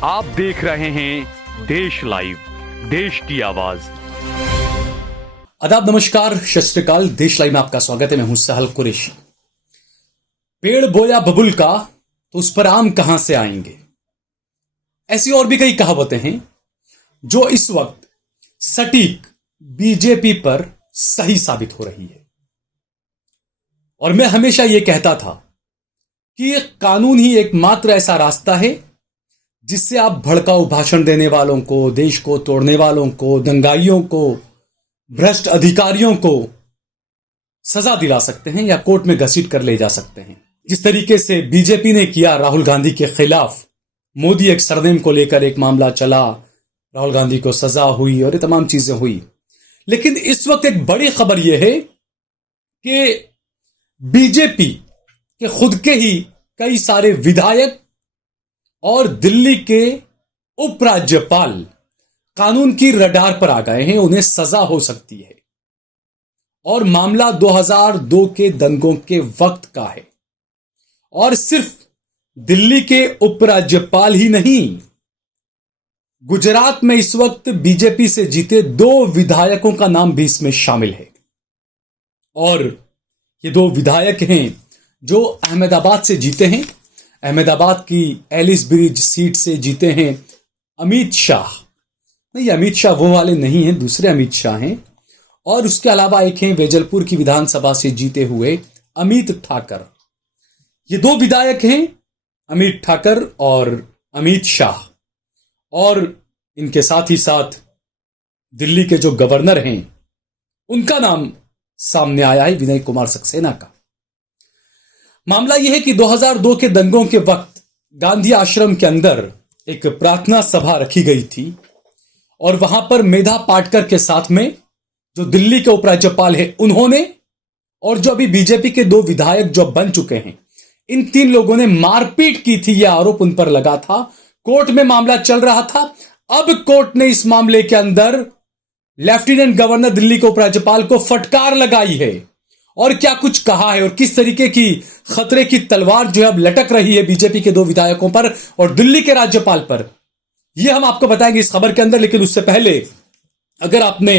आप देख रहे हैं देश लाइव, देश की आवाज। आदाब, नमस्कार, सत श्री अकाल। देश लाइव में आपका स्वागत है। मैं हूं सहल कुरैशी। पेड़ बोया बबुल का तो उस पर आम कहां से आएंगे, ऐसी और भी कई कहावतें हैं जो इस वक्त सटीक बीजेपी पर सही साबित हो रही है। और मैं हमेशा यह कहता था कि यह कानून ही एकमात्र ऐसा रास्ता है जिससे आप भड़काऊ भाषण देने वालों को, देश को तोड़ने वालों को, दंगाइयों को, भ्रष्ट अधिकारियों को सजा दिला सकते हैं या कोर्ट में घसीट कर ले जा सकते हैं। जिस तरीके से बीजेपी ने किया राहुल गांधी के खिलाफ, मोदी एक सरनेम को लेकर एक मामला चला, राहुल गांधी को सजा हुई और ये तमाम चीजें हुई। लेकिन इस वक्त एक बड़ी खबर यह है कि बीजेपी के खुद के ही कई सारे विधायक और दिल्ली के उपराज्यपाल कानून की रडार पर आ गए हैं। उन्हें सजा हो सकती है और मामला 2002 के दंगों के वक्त का है। और सिर्फ दिल्ली के उपराज्यपाल ही नहीं, गुजरात में इस वक्त बीजेपी से जीते 2 विधायकों का नाम भी इसमें शामिल है। और ये 2 विधायक हैं जो अहमदाबाद से जीते हैं। अहमदाबाद की एलिस ब्रिज सीट से जीते हैं अमित शाह। नहीं, अमित शाह वो वाले नहीं हैं, दूसरे अमित शाह हैं। और उसके अलावा एक हैं वेजलपुर की विधानसभा से जीते हुए अमित ठाकर। ये 2 विधायक हैं, अमित ठाकर और अमित शाह। और इनके साथ ही साथ दिल्ली के जो गवर्नर हैं उनका नाम सामने आया है, विनय कुमार सक्सेना का। मामला यह है कि 2002 के दंगों के वक्त गांधी आश्रम के अंदर एक प्रार्थना सभा रखी गई थी और वहां पर मेधा पाटकर के साथ में जो दिल्ली के उपराज्यपाल है उन्होंने, और जो अभी बीजेपी के 2 विधायक जो बन चुके हैं, इन 3 लोगों ने मारपीट की थी। यह आरोप उन पर लगा था। कोर्ट में मामला चल रहा था। अब कोर्ट ने इस मामले के अंदर लेफ्टिनेंट गवर्नर दिल्ली के उपराज्यपाल को फटकार लगाई है और क्या कुछ कहा है और किस तरीके की खतरे की तलवार जो है अब लटक रही है बीजेपी के 2 विधायकों पर और दिल्ली के राज्यपाल पर, यह हम आपको बताएंगे इस खबर के अंदर। लेकिन उससे पहले अगर आपने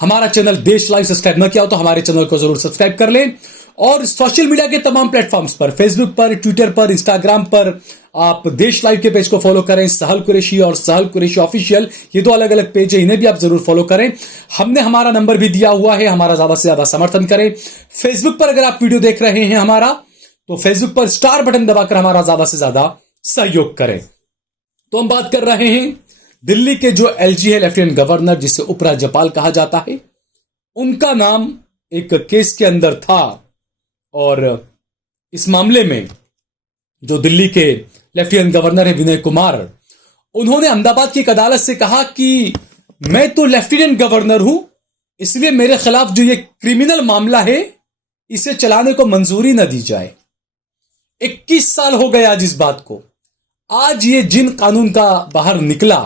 हमारा चैनल देश लाइव सब्सक्राइब न किया हो तो हमारे चैनल को जरूर सब्सक्राइब कर लें। और सोशल मीडिया के तमाम प्लेटफॉर्म्स पर, फेसबुक पर, ट्विटर पर, इंस्टाग्राम पर आप देश लाइव के पेज को फॉलो करें। सहल कुरैशी और सहल कुरैशी ऑफिशियल, ये 2 अलग अलग पेज है, इन्हें भी आप जरूर फॉलो करें। हमने हमारा नंबर भी दिया हुआ है, हमारा ज्यादा से ज्यादा समर्थन करें। फेसबुक पर अगर आप वीडियो देख रहे हैं हमारा, तो फेसबुक पर स्टार बटन दबाकर हमारा ज्यादा से ज्यादा सहयोग करें। तो हम बात कर रहे हैं दिल्ली के जो एलजी है, लेफ्टिनेंट गवर्नर, जिसे उपराज्यपाल कहा जाता है, उनका नाम एक केस के अंदर था। और इस मामले में जो दिल्ली के लेफ्टिनेंट गवर्नर है विनय कुमार, उन्होंने अहमदाबाद की एक अदालत से कहा कि मैं तो लेफ्टिनेंट गवर्नर हूं, इसलिए मेरे खिलाफ जो ये क्रिमिनल मामला है इसे चलाने को मंजूरी न दी जाए। 21 साल हो गए आज इस बात को। आज ये जिन कानून का बाहर निकला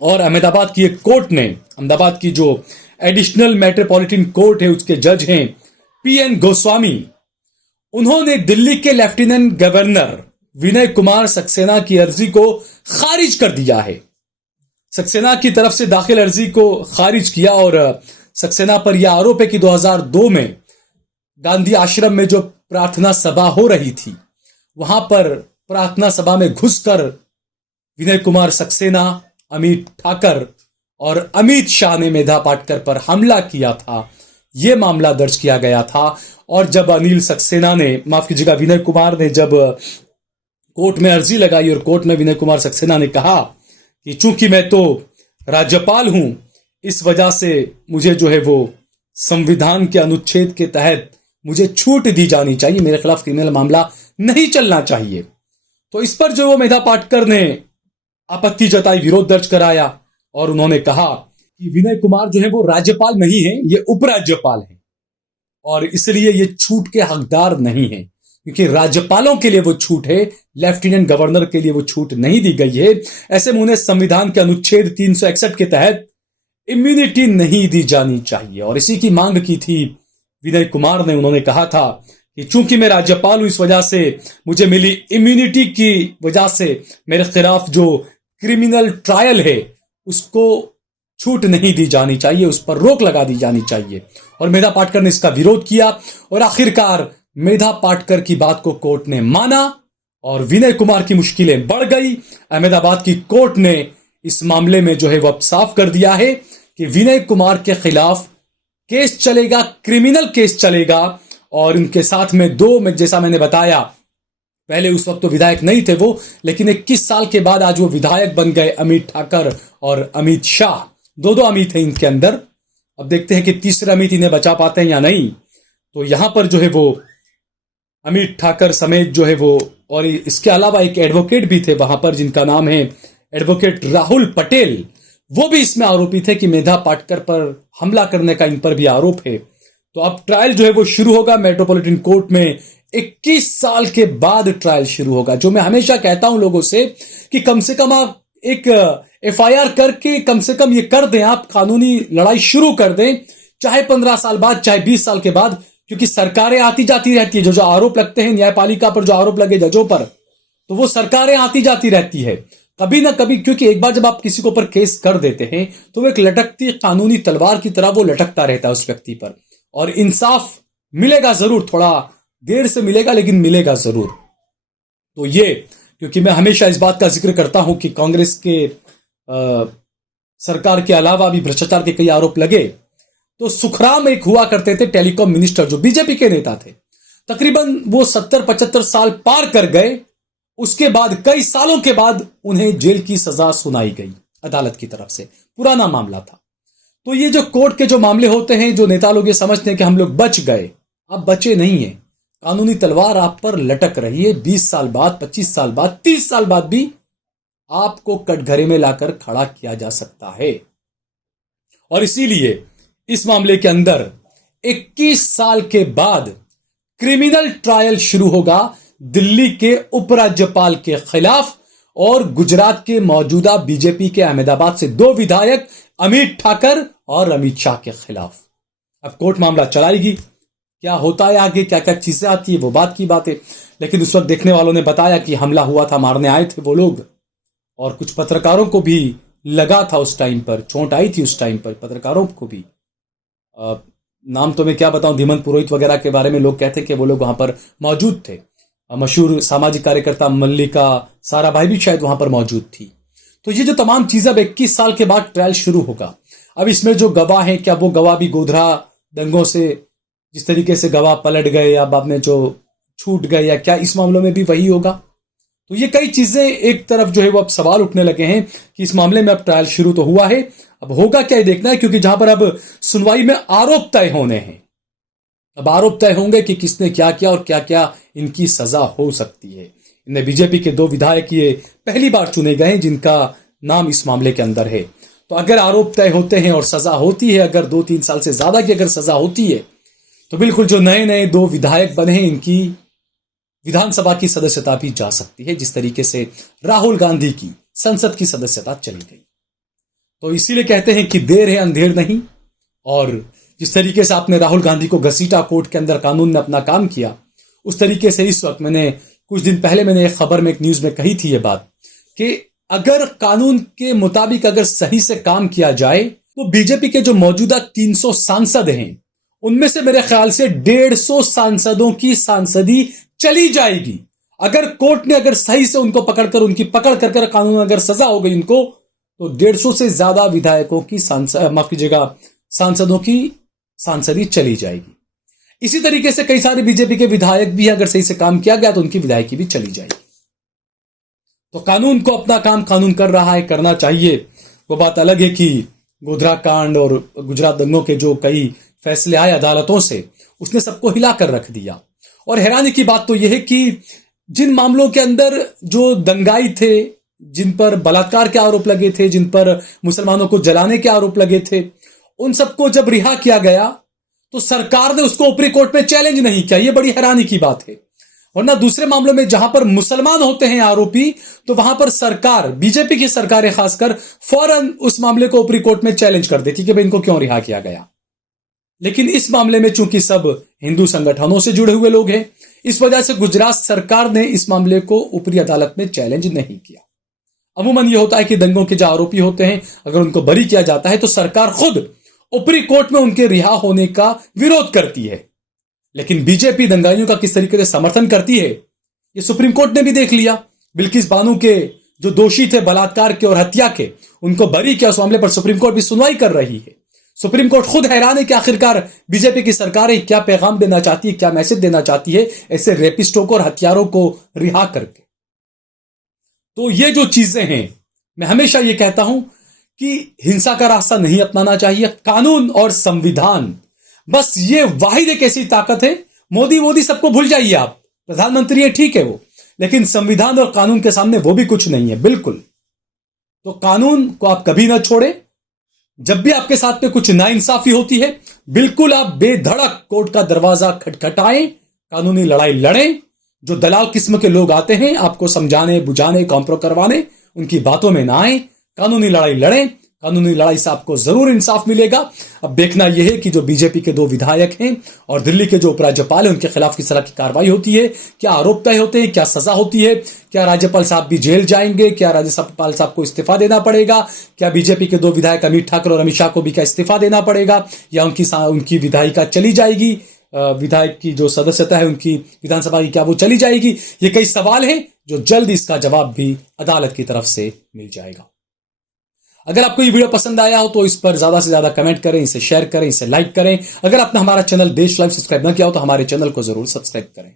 और अहमदाबाद की एक कोर्ट ने, अहमदाबाद की जो एडिशनल मेट्रोपॉलिटन कोर्ट है उसके जज हैं पीएन गोस्वामी, उन्होंने दिल्ली के लेफ्टिनेंट गवर्नर विनय कुमार सक्सेना की अर्जी को खारिज कर दिया है। सक्सेना की तरफ से दाखिल अर्जी को खारिज किया और सक्सेना पर यह आरोप है कि 2002 में गांधी आश्रम में जो प्रार्थना सभा हो रही थी, वहां पर प्रार्थना सभा में घुसकर विनय कुमार सक्सेना, अमित ठाकर और अमित शाह ने मेधा पाटकर पर हमला किया था। यह मामला दर्ज किया गया था। और जब अनिल सक्सेना ने, माफ कीजिएगा, विनय कुमार ने जब कोर्ट में अर्जी लगाई और कोर्ट में विनय कुमार सक्सेना ने कहा कि चूंकि मैं तो राज्यपाल हूं, इस वजह से मुझे जो है वो संविधान के अनुच्छेद के तहत मुझे छूट दी जानी चाहिए, मेरे खिलाफ क्रिमिनल मामला नहीं चलना चाहिए। तो इस पर जो वो मेधा पाटकर ने आपत्ति जताई, विरोध दर्ज कराया और उन्होंने कहा कि विनय कुमार जो है वो राज्यपाल नहीं है, ये उपराज्यपाल है और इसलिए ये छूट के हकदार नहीं है, क्योंकि राज्यपालों के लिए वो छूट है, लेफ्टिनेंट गवर्नर के लिए वो छूट नहीं दी गई है। ऐसे में उन्हें संविधान के अनुच्छेद 361 के तहत इम्यूनिटी नहीं दी जानी चाहिए और इसी की मांग की थी विनय कुमार ने। उन्होंने कहा था कि चूंकि मैं राज्यपाल हूं, इस वजह से मुझे मिली इम्यूनिटी की वजह से मेरे खिलाफ जो क्रिमिनल ट्रायल है उसको छूट नहीं दी जानी चाहिए, उस पर रोक लगा दी जानी चाहिए। और मेधा पाटकर ने इसका विरोध किया और आखिरकार मेधा पाटकर की बात को कोर्ट ने माना और विनय कुमार की मुश्किलें बढ़ गई। अहमदाबाद की कोर्ट ने इस मामले में जो है वो अब साफ कर दिया है कि विनय कुमार के खिलाफ केस चलेगा, क्रिमिनल केस चलेगा। और उनके साथ में जैसा मैंने बताया, पहले उस वक्त तो विधायक नहीं थे वो, लेकिन 21 साल के बाद आज वो विधायक बन गए, अमित ठाकर और अमित शाह। दो अमित हैं इनके अंदर। अब देखते हैं कि तीसरे अमित इन्हें बचा पाते हैं या नहीं। तो यहां पर जो है वो अमित ठाकर समेत जो है वो, और इसके अलावा एक एडवोकेट भी थे वहां पर जिनका नाम है एडवोकेट राहुल पटेल, वो भी इसमें आरोपी थे कि मेधा पाटकर पर हमला करने का इन पर भी आरोप है। तो अब ट्रायल जो है वो शुरू होगा मेट्रोपॉलिटन कोर्ट में। 21 साल के बाद ट्रायल शुरू होगा। जो मैं हमेशा कहता हूं लोगों से कि कम से कम आप एक एफआईआर करके कम से कम ये कर दें, आप कानूनी लड़ाई शुरू कर दें, चाहे 15 साल बाद, चाहे 20 साल के बाद, क्योंकि सरकारें आती जाती रहती है। जो आरोप लगते हैं न्यायपालिका पर, जो आरोप लगे जजों पर, तो वो सरकारें आती जाती रहती है कभी ना कभी। क्योंकि एक बार जब आप किसी के ऊपर केस कर देते हैं तो वो एक लटकती कानूनी तलवार की तरह वो लटकता रहता है उस व्यक्ति पर, और इंसाफ मिलेगा जरूर, थोड़ा देर से मिलेगा लेकिन मिलेगा जरूर। तो ये, क्योंकि मैं हमेशा इस बात का जिक्र करता हूं कि कांग्रेस के सरकार के अलावा भी भ्रष्टाचार के कई आरोप लगे। तो सुखराम एक हुआ करते थे टेलीकॉम मिनिस्टर, जो बीजेपी के नेता थे। तकरीबन वो 70-75 साल पार कर गए। उसके बाद कई सालों के बाद उन्हें जेल की सजा सुनाई गई अदालत की तरफ से। पुराना मामला था। तो ये जो कोर्ट के जो मामले होते हैं, जो नेता लोग ये समझते हैं कि हम लोग बच गए, आप बचे नहीं हैं। कानूनी तलवार आप पर लटक रही है। 20 साल बाद, 25 साल बाद, 30 साल बाद भी आपको कटघरे में लाकर खड़ा किया जा सकता है। और इसीलिए इस मामले के अंदर 21 साल के बाद क्रिमिनल ट्रायल शुरू होगा दिल्ली के उपराज्यपाल के खिलाफ और गुजरात के मौजूदा बीजेपी के अहमदाबाद से 2 विधायक अमित ठाकर और अमित शाह के खिलाफ। अब कोर्ट मामला चलाएगी। क्या होता है आगे, क्या क्या चीजें आती है, वो बात की बात है। लेकिन उस वक्त देखने वालों ने बताया कि हमला हुआ था, मारने आए थे वो लोग, और कुछ पत्रकारों को भी लगा था उस टाइम पर, चोट आई थी उस टाइम पर पत्रकारों को भी। नाम तो मैं क्या बताऊं, धीमंत पुरोहित वगैरह के बारे में लोग कहते हैं कि वो लोग वहां पर मौजूद थे। मशहूर सामाजिक कार्यकर्ता मल्लिका साराभाई भी शायद वहां पर मौजूद थी। तो ये जो तमाम चीजें, अब 21 साल के बाद ट्रायल शुरू होगा। अब इसमें जो गवाह हैं, क्या वो गवाह भी गोधरा दंगों से जिस तरीके से गवाह पलट गए या बाद में जो छूट गए, या क्या इस मामलों में भी वही होगा? तो ये कई चीजें एक तरफ जो है वो अब सवाल उठने लगे हैं कि इस मामले में अब ट्रायल शुरू तो हुआ है, अब होगा क्या ये देखना है। क्योंकि जहां पर अब सुनवाई में आरोप तय होने हैं, अब आरोप तय होंगे कि किसने क्या किया और क्या क्या इनकी सजा हो सकती है। इनमें बीजेपी के 2 विधायक ये पहली बार चुने गए हैं जिनका नाम इस मामले के अंदर है। तो अगर आरोप तय होते हैं और सजा होती है, अगर 2-3 साल से ज्यादा की अगर सजा होती है, तो बिल्कुल जो नए नए 2 विधायक बने हैं इनकी विधानसभा की सदस्यता भी जा सकती है, जिस तरीके से राहुल गांधी की संसद की सदस्यता चली गई। तो इसीलिए कहते हैं कि देर है अंधेर नहीं। और जिस तरीके से आपने राहुल गांधी को घसीटा कोर्ट के अंदर, कानून ने अपना काम किया, उस तरीके से इस वक्त मैंने कुछ दिन पहले मैंने एक खबर में, एक न्यूज में कही थी ये बात कि अगर कानून के मुताबिक अगर सही से काम किया जाए तो बीजेपी के जो मौजूदा 300 सांसद हैं उनमें से मेरे ख्याल से 150 सांसदों की सांसदी चली जाएगी। अगर कोर्ट ने अगर सही से उनको पकड़कर, उनकी पकड़ कर कानून अगर सजा हो गई उनको, तो 150 से ज्यादा विधायकों की सांसदों की सांसदी चली जाएगी। इसी तरीके से कई सारे बीजेपी के विधायक भी अगर सही से काम किया गया तो उनकी विधायकी भी चली जाएगी। तो कानून को अपना काम कानून कर रहा है, करना चाहिए। वो बात अलग है कि गोधरा कांड और गुजरात दंगों के जो कई फैसले आए अदालतों से, उसने सबको हिला कर रख दिया। और हैरानी की बात तो यह है कि जिन मामलों के अंदर जो दंगाई थे, जिन पर बलात्कार के आरोप लगे थे, जिन पर मुसलमानों को जलाने के आरोप लगे थे, उन सबको जब रिहा किया गया तो सरकार ने उसको ऊपरी कोर्ट में चैलेंज नहीं किया। यह बड़ी हैरानी की बात है। वरना दूसरे मामलों में जहां पर मुसलमान होते हैं आरोपी, तो वहां पर सरकार, बीजेपी की सरकारें खासकर, फौरन उस मामले को ऊपरी कोर्ट में चैलेंज कर देती कि भाई इनको क्यों रिहा किया गया। लेकिन इस मामले में चूंकि सब हिंदू संगठनों से जुड़े हुए लोग हैं, इस वजह से गुजरात सरकार ने इस मामले को ऊपरी अदालत में चैलेंज नहीं किया। अमूमन यह होता है कि दंगों के जो आरोपी होते हैं, अगर उनको बरी किया जाता है तो सरकार खुद ऊपरी कोर्ट में उनके रिहा होने का विरोध करती है। लेकिन बीजेपी दंगाइयों का किस तरीके से समर्थन करती है, ये सुप्रीम कोर्ट ने भी देख लिया। बिल्किस बानो के जो दोषी थे बलात्कार के और हत्या के, उनको बरी किया। उस मामले पर सुप्रीम कोर्ट भी सुनवाई कर रही है। सुप्रीम कोर्ट खुद हैरान है कि आखिरकार बीजेपी की सरकार क्या पैगाम देना चाहती है, क्या मैसेज देना चाहती है ऐसे रेपिस्टों को और हत्यारों को रिहा करके। तो ये जो चीजें हैं, मैं हमेशा ये कहता हूं कि हिंसा का रास्ता नहीं अपनाना चाहिए। कानून और संविधान, बस ये वाहिद एक ऐसी ताकत है। मोदी सबको भूल जाइए आप, प्रधानमंत्री है ठीक है वो, लेकिन संविधान और कानून के सामने वो भी कुछ नहीं है बिल्कुल। तो कानून को आप कभी ना छोड़े। जब भी आपके साथ में कुछ नाइंसाफी होती है, बिल्कुल आप बेधड़क कोर्ट का दरवाजा खटखटाएं, कानूनी लड़ाई लड़ें। जो दलाल किस्म के लोग आते हैं आपको समझाने बुझाने कॉम्प्रो करवाने, उनकी बातों में ना आए, कानूनी लड़ाई लड़ें। कानूनी लड़ाई से आपको जरूर इंसाफ मिलेगा। अब देखना यह है कि जो बीजेपी के 2 विधायक हैं और दिल्ली के जो उपराज्यपाल हैं, उनके खिलाफ किस तरह की कार्रवाई होती है, क्या आरोप तय होते हैं, क्या सजा होती है, क्या राज्यपाल साहब भी जेल जाएंगे, क्या राज्यपाल साहब को इस्तीफा देना पड़ेगा, क्या बीजेपी के 2 विधायक अमित ठाकर और अमित शाह को भी क्या इस्तीफा देना पड़ेगा, या उनकी विधायिका चली जाएगी, विधायक की जो सदस्यता है उनकी विधानसभा की क्या वो चली जाएगी। ये कई सवाल हैं जो जल्द इसका जवाब भी अदालत की तरफ से मिल जाएगा। अगर आपको ये वीडियो पसंद आया हो तो इस पर ज्यादा से ज्यादा कमेंट करें, इसे शेयर करें, इसे लाइक करें। अगर आपने हमारा चैनल देश लाइव सब्सक्राइब न किया हो तो हमारे चैनल को जरूर सब्सक्राइब करें।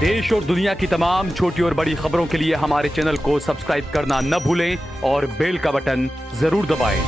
देश और दुनिया की तमाम छोटी और बड़ी खबरों के लिए हमारे चैनल को सब्सक्राइब करना न भूलें और बेल का बटन जरूर दबाएं।